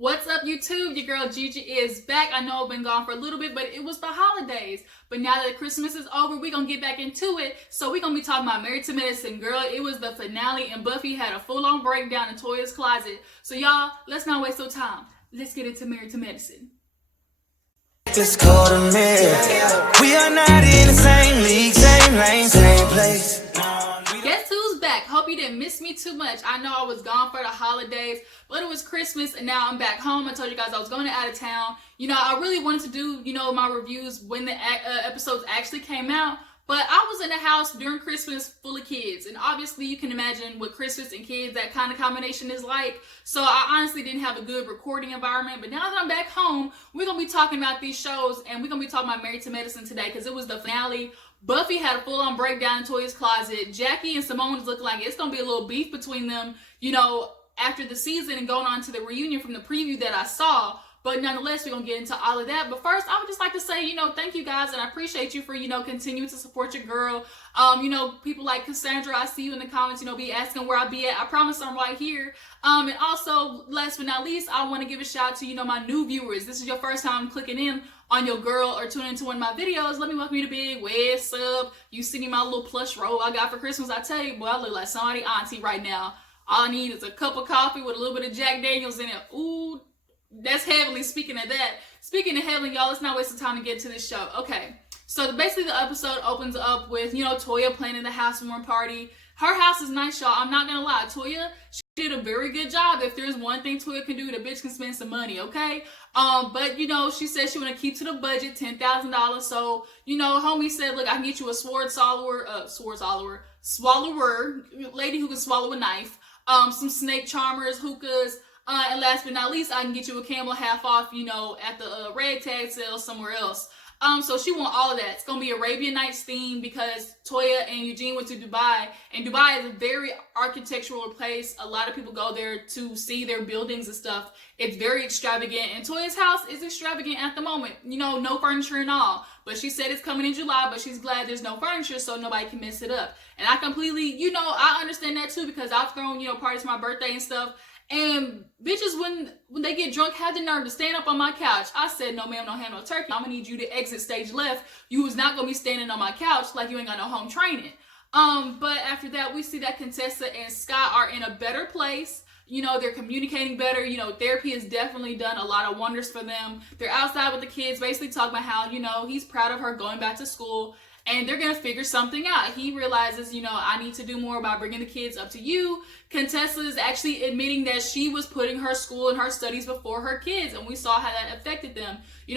What's up, YouTube? Your girl Gigi is back. I know I've been gone for a little bit, but it was the holidays. But now that Christmas is over, we're going to get back into it. So we're going to be talking about Married to Medicine. Girl, it was the finale, and Buffy had a full-on breakdown in Toya's closet. So y'all, let's not waste no time. Let's get into Married to Medicine. Just call the mirror. We are not in the same league, same lane, same place. Guess who's back? Hope you didn't miss me too much. I know I was gone for the holidays, but it was Christmas and now I'm back home. I told you guys I was going out of town. I really wanted to do, my reviews when the episodes actually came out, but I was in the house during Christmas full of kids. And obviously you can imagine with Christmas and kids, that kind of combination is like. So I honestly didn't have a good recording environment. But now that I'm back home, we're going to be talking about these shows and we're going to be talking about Married to Medicine today because it was the finale. Buffy had a full-on breakdown in Toya's closet. Jackie and Simone is looking like it's going to be a little beef between them, after the season and going on to the reunion from the preview that I saw. But nonetheless, we're going to get into all of that. But first, I would just like to say, thank you guys. And I appreciate you for, continuing to support your girl. People like Cassandra, I see you in the comments, be asking where I be at. I promise I'm right here. And also, last but not least, I want to give a shout out to, my new viewers. This is your first time clicking in on your girl or tuning into one of my videos. Let me welcome you to Big West Sub. You see me my little plush roll I got for Christmas. I tell you, boy, I look like somebody auntie right now. All I need is a cup of coffee with a little bit of Jack Daniels in it. Ooh, that's heavenly. Speaking of that, speaking of heavenly, y'all, let's not waste the time to get to this show. Okay, so basically the episode opens up with, Toya planning the housewarming party. Her house is nice, y'all. I'm not gonna lie. Toya, she did a very good job. If there's one thing Toya can do, the bitch can spend some money, okay? But, she said she want to keep to the budget, $10,000. So, homie said, look, I can get you a swallower, lady who can swallow a knife, some snake charmers, hookahs, and last but not least, I can get you a camel half off, at the red tag sale somewhere else. So she want all of that. It's going to be Arabian Nights theme because Toya and Eugene went to Dubai. And Dubai is a very architectural place. A lot of people go there to see their buildings and stuff. It's very extravagant. And Toya's house is extravagant at the moment. No furniture and all. But she said it's coming in July, but she's glad there's no furniture so nobody can mess it up. And I completely, I understand that too because I've thrown, parties for my birthday and stuff. And bitches, when they get drunk, have the nerve to stand up on my couch. I said, no, ma'am, don't have no turkey. I'm going to need you to exit stage left. You was not going to be standing on my couch like you ain't got no home training. But after that, we see that Contessa and Scott are in a better place. They're communicating better. Therapy has definitely done a lot of wonders for them. They're outside with the kids, basically talking about how, he's proud of her going back to school. And they're going to figure something out. He realizes, I need to do more about bringing the kids up to you. Contessa is actually admitting that she was putting her school and her studies before her kids. And we saw how that affected them.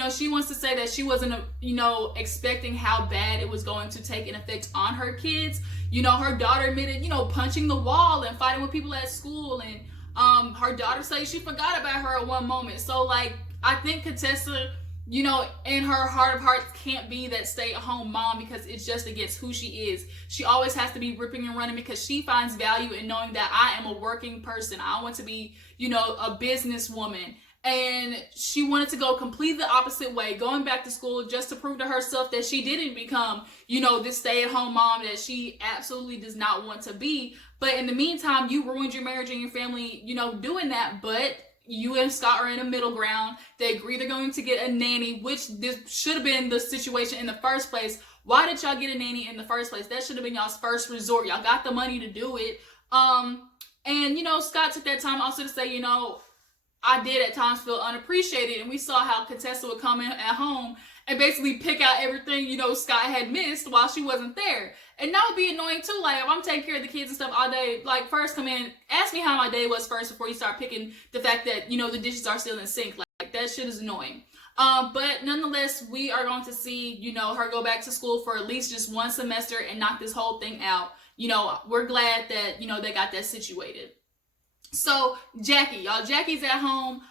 She wants to say that she wasn't, expecting how bad it was going to take an effect on her kids. Her daughter admitted, punching the wall and fighting with people at school. And her daughter says she forgot about her at one moment. So, I think Contessa, in her heart of hearts can't be that stay-at-home mom because it's just against who she is. She always has to be ripping and running because she finds value in knowing that I am a working person. I want to be, a businesswoman. And she wanted to go completely the opposite way, going back to school just to prove to herself that she didn't become, this stay-at-home mom that she absolutely does not want to be. But in the meantime, you ruined your marriage and your family, doing that. But you and Scott are in a middle ground. They agree they're going to get a nanny, which this should have been the situation in the first place. Why did y'all get a nanny in the first place? That should have been y'all's first resort. Y'all got the money to do it. And, Scott took that time also to say, I did at times feel unappreciated. And we saw how Contessa would come in at home and basically pick out everything, Scott had missed while she wasn't there. And that would be annoying too. If I'm taking care of the kids and stuff all day, first come in, ask me how my day was first before you start picking the fact that, the dishes are still in sync. That shit is annoying. But nonetheless, we are going to see, her go back to school for at least just one semester and knock this whole thing out. We're glad that, they got that situated. So Jackie, Jackie's at home.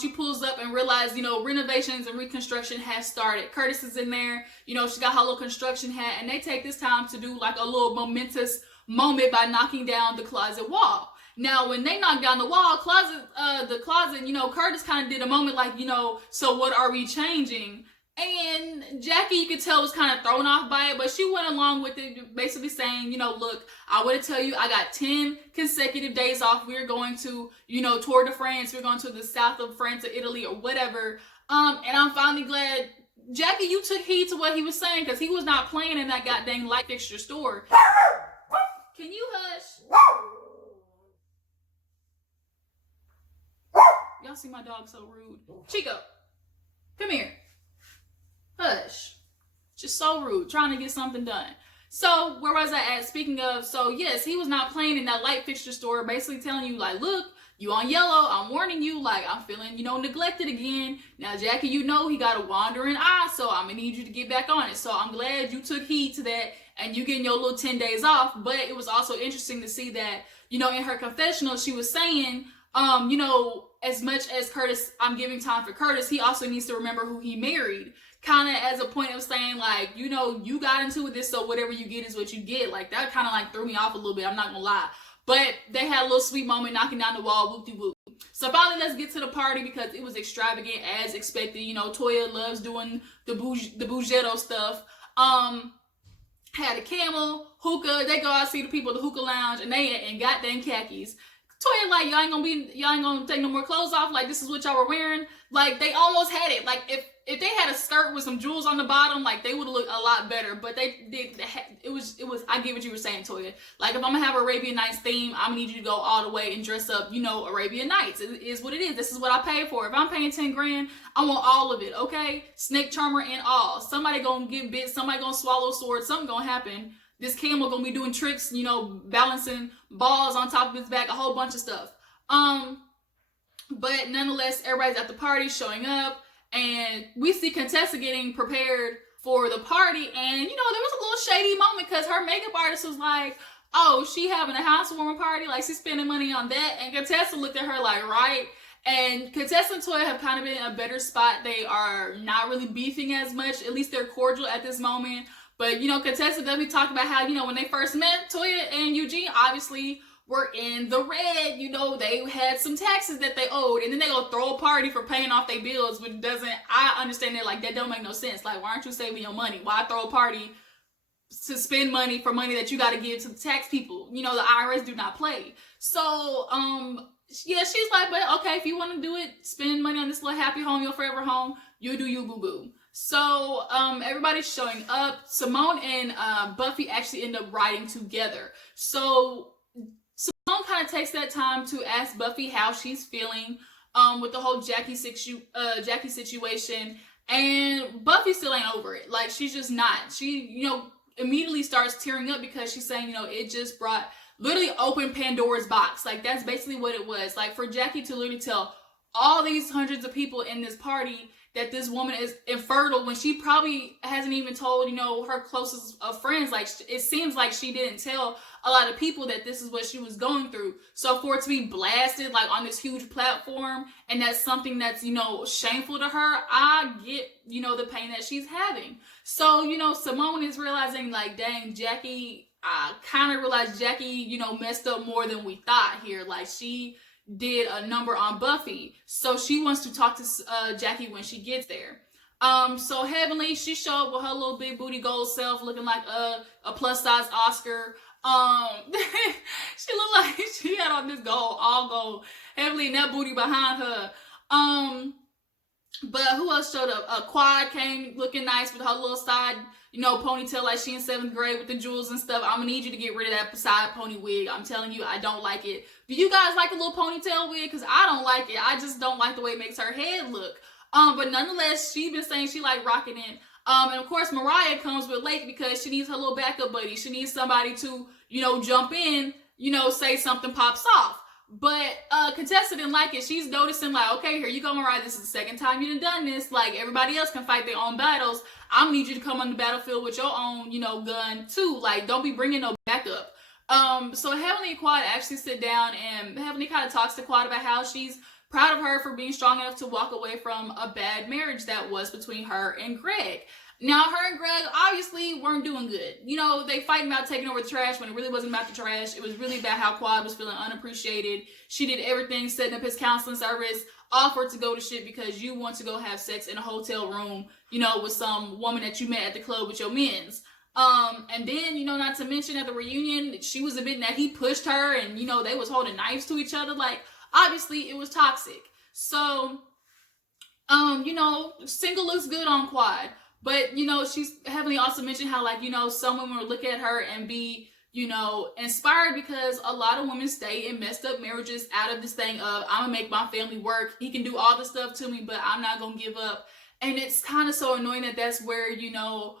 She pulls up and realizes, renovations and reconstruction has started. Curtis is in there. She got her little construction hat. And they take this time to do a little momentous moment by knocking down the closet wall. Now, when they knocked down the wall, the closet, Curtis kind of did a moment so what are we changing? And Jackie, you could tell, was kind of thrown off by it, but she went along with it, basically saying, look, I want to tell you, I got 10 consecutive days off. We're going to, Tour de France. We're going to the south of France or Italy or whatever. And I'm finally glad, Jackie, you took heed to what he was saying, because he was not playing in that goddamn light fixture store. Can you hush? Y'all see my dog so rude. Chico, come here. Hush. Just so rude, trying to get something done. So, where was I at? Speaking of, so yes, he was not playing in that light fixture store, basically telling you, like, look, you on yellow, I'm warning you, like, I'm feeling, neglected again. Now, Jackie, he got a wandering eye, so I'm gonna need you to get back on it. So, I'm glad you took heed to that, and you getting your little 10 days off. But it was also interesting to see that, in her confessional, she was saying, as much as Curtis, I'm giving time for Curtis, he also needs to remember who he married. Kind of as a point of saying, like, you got into it this, so whatever you get is what you get. Like, that kind of like threw me off a little bit, I'm not gonna lie. But they had a little sweet moment knocking down the wall, whoop-de-whoop. So finally, let's get to the party, because it was extravagant as expected. Toya loves doing the Bougetto stuff. Had a camel, hookah. They go out, see the people at the hookah lounge, and they in goddamn khakis. Toya, like, y'all ain't gonna take no more clothes off. Like, this is what y'all were wearing. Like, they almost had it. Like, if they had a skirt with some jewels on the bottom, like, they would have looked a lot better. But they did. It was. I get what you were saying, Toya. Like, if I'm gonna have Arabian Nights theme, I'm gonna need you to go all the way and dress up. Arabian Nights. It is what it is. This is what I paid for. If I'm paying 10 grand, I want all of it. Okay, snake charmer and all. Somebody gonna get bit. Somebody gonna swallow a sword. Something gonna happen. This camel gonna be doing tricks, balancing balls on top of his back, a whole bunch of stuff. But nonetheless, everybody's at the party, showing up, and we see Contessa getting prepared for the party, and, there was a little shady moment, because her makeup artist was like, oh, she having a housewarming party, like, she's spending money on that, and Contessa looked at her like, right? And Contessa and Toya have kind of been in a better spot. They are not really beefing as much, at least they're cordial at this moment. But, Contessa definitely talked about how, when they first met, Toya and Eugene obviously were in the red. They had some taxes that they owed. And then they go throw a party for paying off their bills, which I understand that, like, that don't make no sense. Like, why aren't you saving your money? Why throw a party to spend money for money that you got to give to the tax people? The IRS do not play. So, yeah, she's like, but okay, if you want to do it, spend money on this little happy home, your forever home, you do you, boo-boo. So, everybody's showing up. Simone and Buffy actually end up riding together. So, Simone kind of takes that time to ask Buffy how she's feeling with the whole Jackie situation. And Buffy still ain't over it. Like, she's just not. She, immediately starts tearing up, because she's saying, it just brought, literally opened Pandora's box. Like, that's basically what it was. Like, for Jackie to literally tell all these hundreds of people in this party that this woman is infertile, when she probably hasn't even told, her closest of friends. Like, it seems like she didn't tell a lot of people that this is what she was going through. So for it to be blasted, like, on this huge platform, and that's something that's, shameful to her, I get, the pain that she's having. So, Simone is realizing, like, dang, Jackie, I kind of realized Jackie, messed up more than we thought here. Like, she did a number on Buffy, so she wants to talk to Jackie when she gets there. So Heavenly, she showed up with her little big booty gold self, looking like a plus size Oscar. She looked like she had on this gold, all gold, Heavenly, and that booty behind her. But who else showed up? Quad came looking nice with her little side, ponytail, like she in 7th grade with the jewels and stuff. I'm gonna need you to get rid of that side pony wig. I'm telling you, I don't like it. Do you guys like a little ponytail wig? Because I don't like it. I just don't like the way it makes her head look. But nonetheless, she been saying she like rocking it. And of course, Mariah comes with Lake, because she needs her little backup buddy. She needs somebody to, jump in, say something pops off. But Contessa didn't like it. She's noticing, like, okay, here you go, Mariah. This is the second time you done this. Like, everybody else can fight their own battles. I'm gonna need you to come on the battlefield with your own, gun too. Like, don't be bringing no backup. So Heavenly and Quad actually sit down, and Heavenly kind of talks to Quad about how she's proud of her for being strong enough to walk away from a bad marriage that was between her and Greg. Now, her and Greg obviously weren't doing good. They fighting about taking over the trash when it really wasn't about the trash. It was really about how Quad was feeling unappreciated. She did everything, setting up his counseling service, offer to go to shit because you want to go have sex in a hotel room, you know, with some woman that you met at the club with your mens. And then, you know, not to mention at the reunion, she was admitting that he pushed her and, you know, they was holding knives to each other. Like, obviously it was toxic. So, you know, single looks good on Quad. But, you know, she's heavily also mentioned how, like, you know, some women will look at her and be, you know, inspired because a lot of women stay in messed up marriages out of this thing of, I'm gonna make my family work. He can do all the stuff to me, but I'm not gonna give up. And it's kind of so annoying that that's where, you know,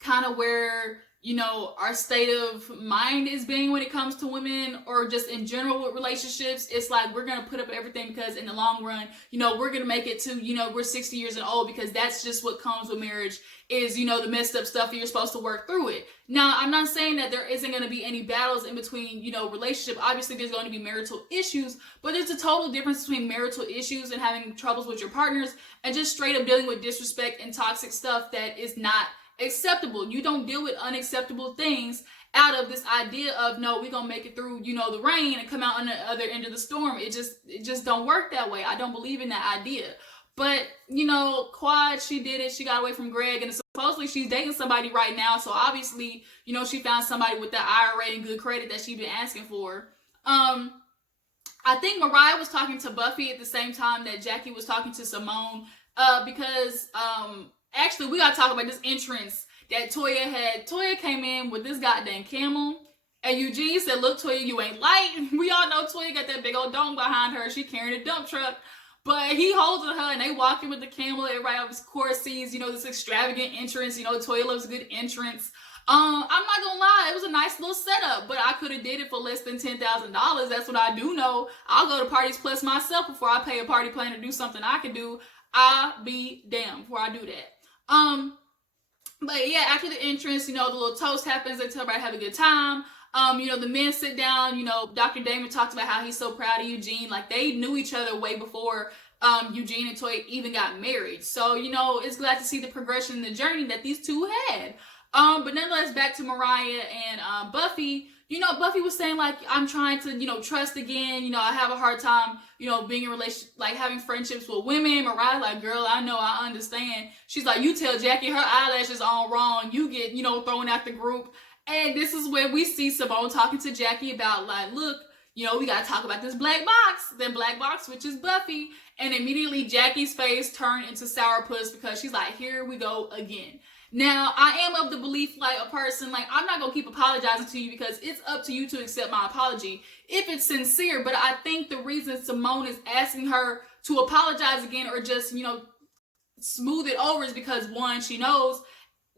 kind of where, you know, our state of mind is being when it comes to women or just in general with relationships. It's like, we're going to put up everything because in the long run, you know, we're going to make it to, you know, we're 60 years and old because that's just what comes with marriage is, you know, the messed up stuff and you're supposed to work through it. Now, I'm not saying that there isn't going to be any battles in between, you know, relationship. Obviously, there's going to be marital issues, but there's a total difference between marital issues and having troubles with your partners and just straight up dealing with disrespect and toxic stuff that is not acceptable. You don't deal with unacceptable things out of this idea of, no, we're gonna make it through, you know, the rain and come out on the other end of the storm. It just don't work that way. I don't believe in that idea. But, you know, Quad, she did it. She got away from Greg, and supposedly she's dating somebody right now. So obviously, you know, she found somebody with that IRA and good credit that she's been asking for. I think Mariah was talking to Buffy at the same time that Jackie was talking to Simone, because actually, we gotta talk about this entrance that Toya had. Toya came in with this goddamn camel, and Eugene said, look, Toya, you ain't light. We all know Toya got that big old dome behind her. She carrying a dump truck. But he holds her, and they walking with the camel. Everybody, of course, sees, you know, this extravagant entrance. You know, Toya loves a good entrance. I'm not gonna lie, it was a nice little setup, but I could have did it for less than $10,000. That's what I do know. I'll go to Parties Plus myself before I pay a party planner to do something I can do. I'll be damned before I do that. But yeah, after the entrance, you know, the little toast happens. They tell everybody to have a good time. You know, the men sit down. You know, Dr. Damon talked about how he's so proud of Eugene. Like, they knew each other way before Eugene and Toya even got married. So, you know, it's glad to see the progression in the journey that these two had. But nonetheless, back to Mariah and Buffy. You know, Buffy was saying, like, I'm trying to, you know, trust again. You know, I have a hard time, you know, being in relationship, like, having friendships with women. Mariah, like, girl, I know, I understand. She's like, you tell Jackie her eyelashes on wrong. You get, you know, thrown out the group. And this is when we see Simone talking to Jackie about, like, look, you know, we got to talk about this black box. That black box, which is Buffy. And immediately Jackie's face turned into sourpuss because she's like, here we go again. Now, I am of the belief, like, a person, like, I'm not going to keep apologizing to you because it's up to you to accept my apology if it's sincere. But I think the reason Simone is asking her to apologize again or just, you know, smooth it over is because, one, she knows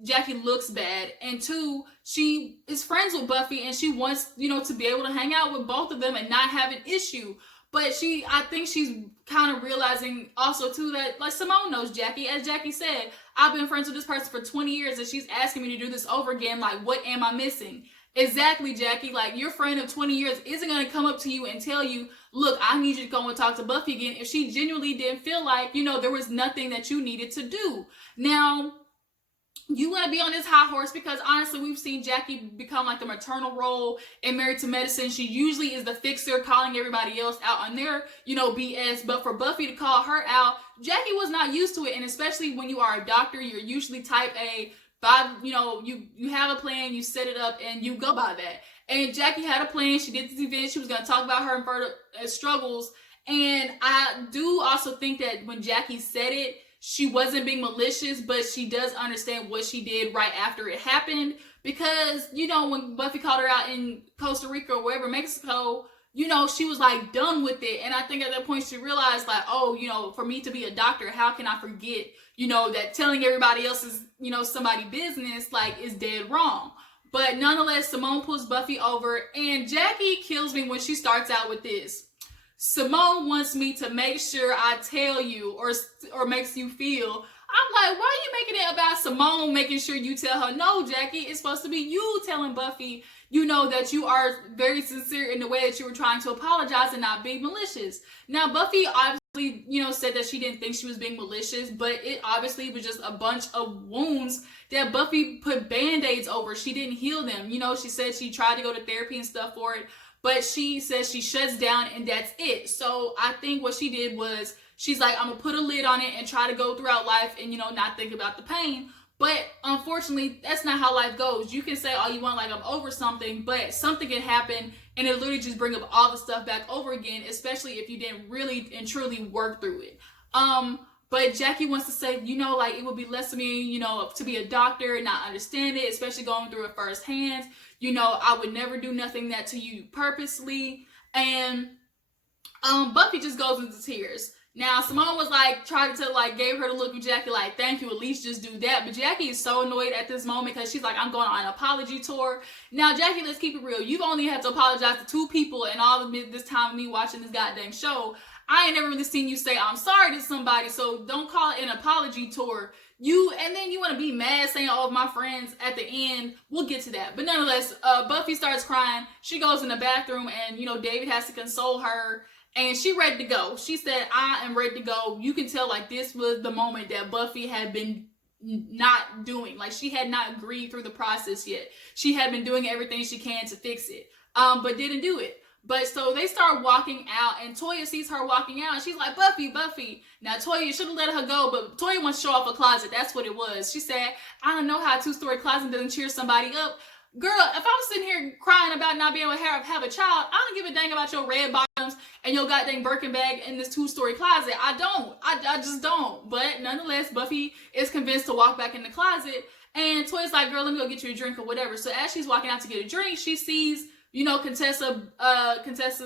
Jackie looks bad, and two, she is friends with Buffy and she wants, you know, to be able to hang out with both of them and not have an issue. But I think she's kind of realizing also too that, like, Simone knows Jackie. As Jackie said, I've been friends with this person for 20 years and she's asking me to do this over again. Like, what am I missing? Exactly, Jackie. Like, your friend of 20 years isn't going to come up to you and tell you, look, I need you to go and talk to Buffy again if she genuinely didn't feel like, you know, there was nothing that you needed to do. Now, you want to be on this high horse because honestly, we've seen Jackie become like the maternal role in Married to Medicine. She usually is the fixer, calling everybody else out on their, you know, BS. But for Buffy to call her out, Jackie was not used to it. And especially when you are a doctor, you're usually type A. By, you know, you have a plan, you set it up, and you go by that. And Jackie had a plan. She did this event. She was going to talk about her infertile struggles. And I do also think that when Jackie said it, she wasn't being malicious, but she does understand what she did right after it happened. Because, you know, when Buffy called her out in Costa Rica or wherever, Mexico, you know, she was like done with it. And I think at that point she realized, like, oh, you know, for me to be a doctor, how can I forget, you know, that telling everybody else's, you know, somebody's business, like, is dead wrong. But nonetheless, Simone pulls Buffy over, and Jackie kills me when she starts out with this. Simone wants me to make sure I tell you or makes you feel. I'm like, why are you making it about Simone making sure you tell her? No, Jackie, it's supposed to be you telling Buffy, you know, that you are very sincere in the way that you were trying to apologize and not be malicious. Now, Buffy obviously, you know, said that she didn't think she was being malicious, but it obviously was just a bunch of wounds that Buffy put Band-Aids over. She didn't heal them. You know, she said she tried to go to therapy and stuff for it. but she says she shuts down and that's it. So I think what she did was she's like, I'm gonna put a lid on it and try to go throughout life and, you know, not think about the pain. But unfortunately, that's not how life goes. You can say all you want, like I'm over something, but something can happen and it literally just bring up all the stuff back over again, especially if you didn't really and truly work through it. But Jackie wants to say, you know, like it would be less of me, you know, to be a doctor and not understand it, especially going through it firsthand. You know, I would never do nothing that to you purposely. And Buffy just goes into tears. Now, Simone was like, tried to like, gave her the look of Jackie, like, thank you, at least just do that. But Jackie is so annoyed at this moment because she's like, I'm going on an apology tour. Now, Jackie, let's keep it real. You've only had to apologize to 2 people in all of this time of me watching this goddamn show. I ain't never really seen you say I'm sorry to somebody, so don't call it an apology tour. And then you want to be mad saying, oh, my friends at the end. We'll get to that. But nonetheless, Buffy starts crying. She goes in the bathroom and, you know, David has to console her. And she ready to go. She said, I am ready to go. You can tell like this was the moment that Buffy had been not doing. Like she had not agreed through the process yet. She had been doing everything she can to fix it, but didn't do it. But so they start walking out and Toya sees her walking out and she's like, Buffy. Now Toya should have let her go, but Toya wants to show off a closet. That's what it was. She said, I don't know how a 2-story closet doesn't cheer somebody up. Girl, if I'm sitting here crying about not being able to have a child, I don't give a dang about your red bottoms and your goddamn Birkin bag in this 2-story closet. I don't. I just don't. But nonetheless, Buffy is convinced to walk back in the closet. And Toya's like, girl, let me go get you a drink or whatever. So as she's walking out to get a drink, she sees, you know, Contessa,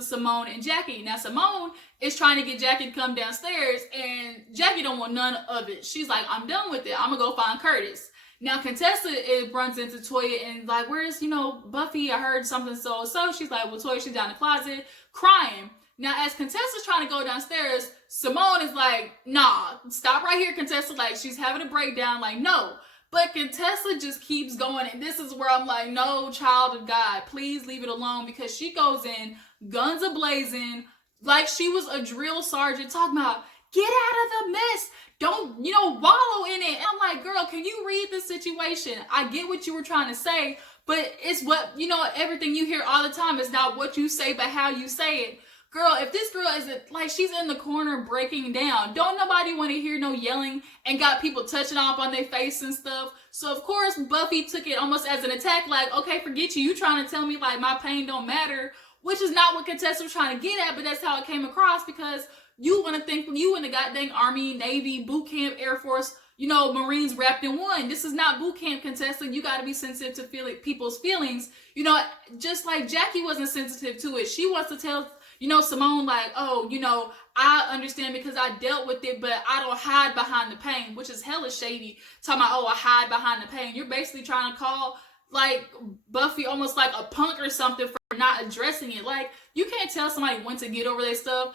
Simone, and Jackie. Now, Simone is trying to get Jackie to come downstairs, and Jackie don't want none of it. She's like, I'm done with it. I'm going to go find Curtis. Now, Contessa runs into Toya and like, where's, you know, Buffy? I heard something so. She's like, well, Toya, she's down in the closet crying. Now, as Contessa's trying to go downstairs, Simone is like, nah, stop right here, Contessa. Like, she's having a breakdown. Like, no. But Contessa just keeps going. And this is where I'm like, no, child of God, please leave it alone. Because she goes in, guns a-blazing, like she was a drill sergeant talking about, get out of the mess. Don't, you know, wallow in it. And I'm like, girl, can you read the situation? I get what you were trying to say, but it's what, you know, everything you hear all the time is not what you say, but how you say it. Girl, if this girl is like, she's in the corner breaking down, don't nobody want to hear no yelling and got people touching off on their face and stuff. So of course, Buffy took it almost as an attack, like, okay, forget you. You trying to tell me like my pain don't matter, which is not what Contessa was trying to get at, but that's how it came across because you want to think you in the goddamn Army, Navy, boot camp, Air Force, you know, Marines wrapped in one. This is not boot camp, Contessa. You got to be sensitive to people's feelings. You know, just like Jackie wasn't sensitive to it. She wants to tell, you know, Simone like, oh, you know, I understand because I dealt with it, but I don't hide behind the pain, which is hella shady. Talking about, oh, I hide behind the pain. You're basically trying to call like Buffy almost like a punk or something for not addressing it. Like, you can't tell somebody when to get over their stuff.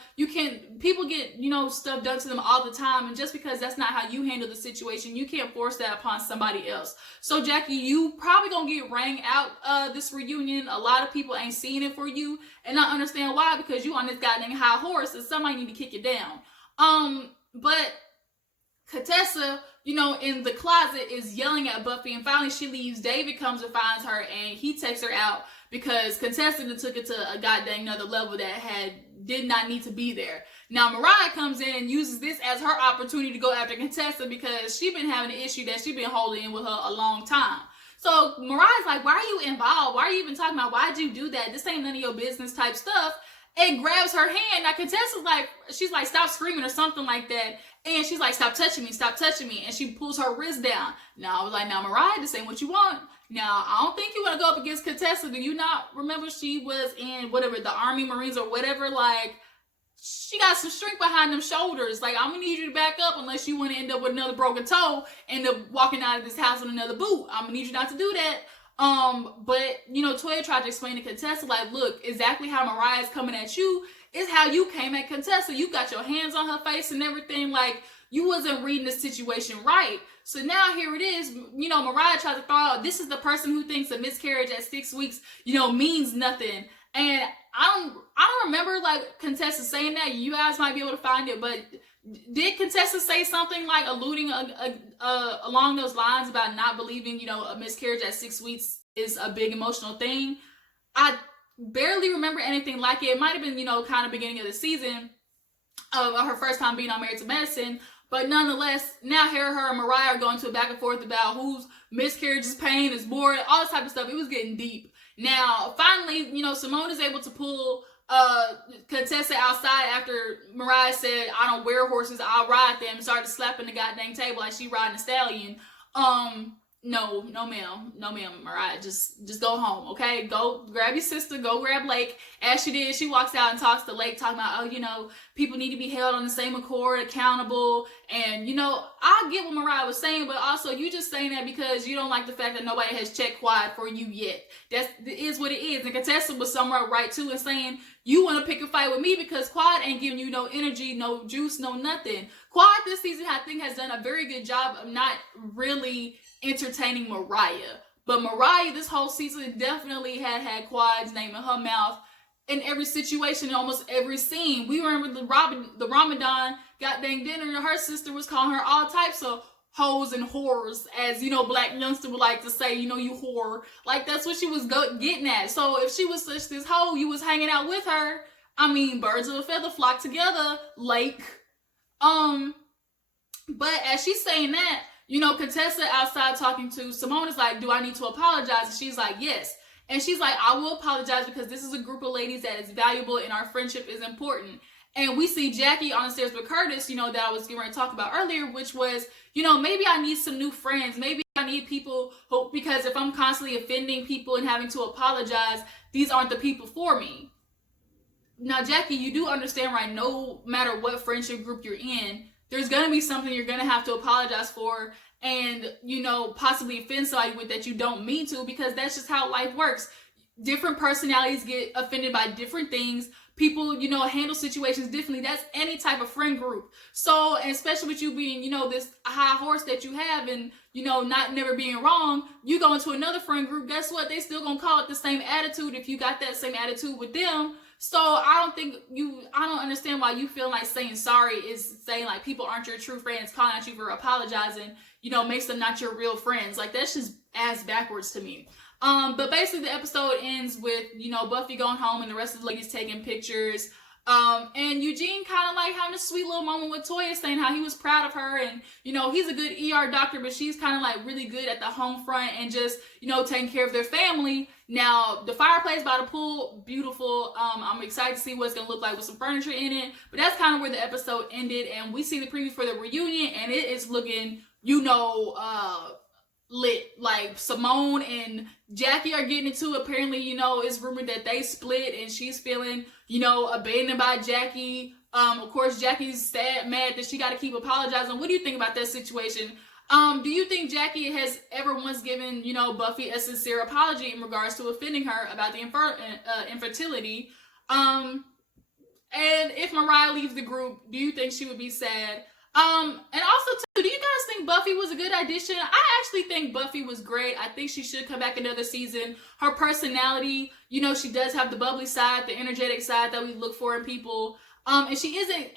People get, you know, stuff done to them all the time. And just because that's not how you handle the situation, you can't force that upon somebody else. So Jackie, you probably gonna get rang out this reunion. A lot of people ain't seeing it for you. And I understand why, because you on this goddamn high horse and somebody need to kick you down. But Contessa, you know, in the closet is yelling at Buffy, and finally she leaves. David comes and finds her, and he takes her out because Contessa took it to a goddamn another level that did not need to be there. Now Mariah comes in and uses this as her opportunity to go after Contessa because she been having an issue that she been holding in with her a long time. So Mariah's like, why are you involved? Why are you even talking about, why'd you do that? This ain't none of your business type stuff. And grabs her hand. Now Contessa's like, she's like, stop screaming or something like that. And she's like, stop touching me. And she pulls her wrist down. Now I was like, now Mariah, this ain't what you want. Now, I don't think you want to go up against Contessa. Do you not remember she was in whatever, the Army, Marines or whatever? Like, she got some strength behind them shoulders. Like, I'm going to need you to back up unless you want to end up with another broken toe and end up walking out of this house with another boot. I'm going to need you not to do that. But, you know, Toya tried to explain to Contessa, like, look, exactly how Mariah's coming at you is how you came at Contessa. You got your hands on her face and everything. Like, you wasn't reading the situation right. So now here it is, you know, Mariah tried to throw out, this is the person who thinks a miscarriage at 6 weeks, you know, means nothing. And I don't remember, like, Contessa saying that. You guys might be able to find it, but did Contessa say something like alluding along those lines about not believing, you know, a miscarriage at 6 weeks is a big emotional thing? I barely remember anything like it. It might have been, you know, kind of beginning of the season of her first time being on Married to Medicine. But nonetheless, now her and Mariah are going to a back and forth about whose miscarriage's pain is more, all this type of stuff. It was getting deep. Now, finally, you know, Simone is able to pull Contessa outside after Mariah said, I don't wear horses, I'll ride them, and started slapping the goddamn table like she riding a stallion. No, ma'am, Mariah, just go home, okay? Go grab your sister, go grab Lake. As she did, she walks out and talks to Lake, talking about, oh, you know, people need to be held on the same accord, accountable. And, you know, I get what Mariah was saying, but also you just saying that because you don't like the fact that nobody has checked Quad for you yet. That is what it is. And Contessa was somewhere right too and saying, you want to pick a fight with me because Quad ain't giving you no energy, no juice, no nothing. Quad this season, I think, has done a very good job of not really entertaining Mariah. But Mariah this whole season definitely had Quad's name in her mouth in every situation, in almost every scene. We remember the Ramadan goddamn dinner, and her sister was calling her all types of hoes and whores, as, you know, black youngster would like to say, you know, you whore. Like, that's what she was getting at. So if she was such this hoe, you was hanging out with her. I mean, birds of a feather flock together, Lake. But as she's saying that, you know, Contessa outside talking to Simone is like, do I need to apologize? And she's like, yes. And she's like, I will apologize because this is a group of ladies that is valuable and our friendship is important. And we see Jackie on the stairs with Curtis, you know, that I was getting ready to talk about earlier, which was, you know, maybe I need some new friends. Maybe I need people who, because if I'm constantly offending people and having to apologize, these aren't the people for me. Now, Jackie, you do understand, right? No matter what friendship group you're in, there's going to be something you're going to have to apologize for and, you know, possibly offend somebody with that you don't mean to, because that's just how life works. Different personalities get offended by different things. People, you know, handle situations differently. That's any type of friend group. So, and especially with you being, you know, this high horse that you have and, you know, not never being wrong, you go into another friend group, guess what? They still gonna call it the same attitude if you got that same attitude with them. So I don't understand why you feel like saying sorry is saying like people aren't your true friends, calling at you for apologizing, you know, makes them not your real friends. Like, that's just ass backwards to me. But basically the episode ends with, you know, Buffy going home and the rest of the ladies taking pictures. And Eugene kind of like having a sweet little moment with Toya, saying how he was proud of her, and, you know, he's a good ER doctor, but she's kind of like really good at the home front and just, you know, taking care of their family. Now, the fireplace by the pool, beautiful. I'm excited to see what it's going to look like with some furniture in it, but that's kind of where the episode ended, and we see the preview for the reunion, and it is looking, you know, lit. Like, Simone and Jackie are getting into it. Apparently, you know, it's rumored that they split and she's feeling, you know, abandoned by Jackie. Of course, Jackie's sad, mad that she got to keep apologizing. What do you think about that situation? Do you think Jackie has ever once given, you know, Buffy a sincere apology in regards to offending her about the infertility? And if Mariah leaves the group, do you think she would be sad? And also too, do you guys think Buffy was a good addition? I actually think Buffy was great. I think she should come back another season. Her personality, you know, she does have the bubbly side, the energetic side that we look for in people. And she isn't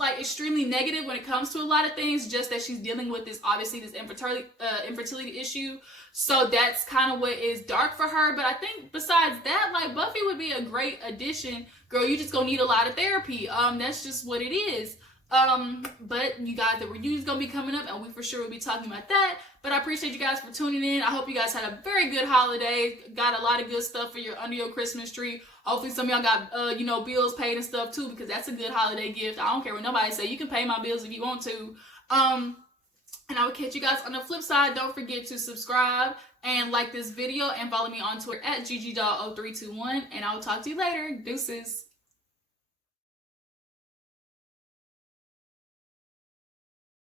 like extremely negative when it comes to a lot of things, just that she's dealing with this, obviously, this infertility issue. So that's kind of what is dark for her. But I think besides that, like, Buffy would be a great addition. Girl, you just gonna need a lot of therapy. That's just what it is. But you guys, the reunion's gonna be coming up, and we for sure will be talking about that. But I appreciate you guys for tuning in. I hope you guys had a very good holiday. Got a lot of good stuff for under your Christmas tree. Hopefully some of y'all got, you know, bills paid and stuff too, because that's a good holiday gift. I don't care what nobody say. You can pay my bills if you want to. And I will catch you guys on the flip side. Don't forget to subscribe and like this video and follow me on Twitter at ggdoll0321. And I will talk to you later. Deuces.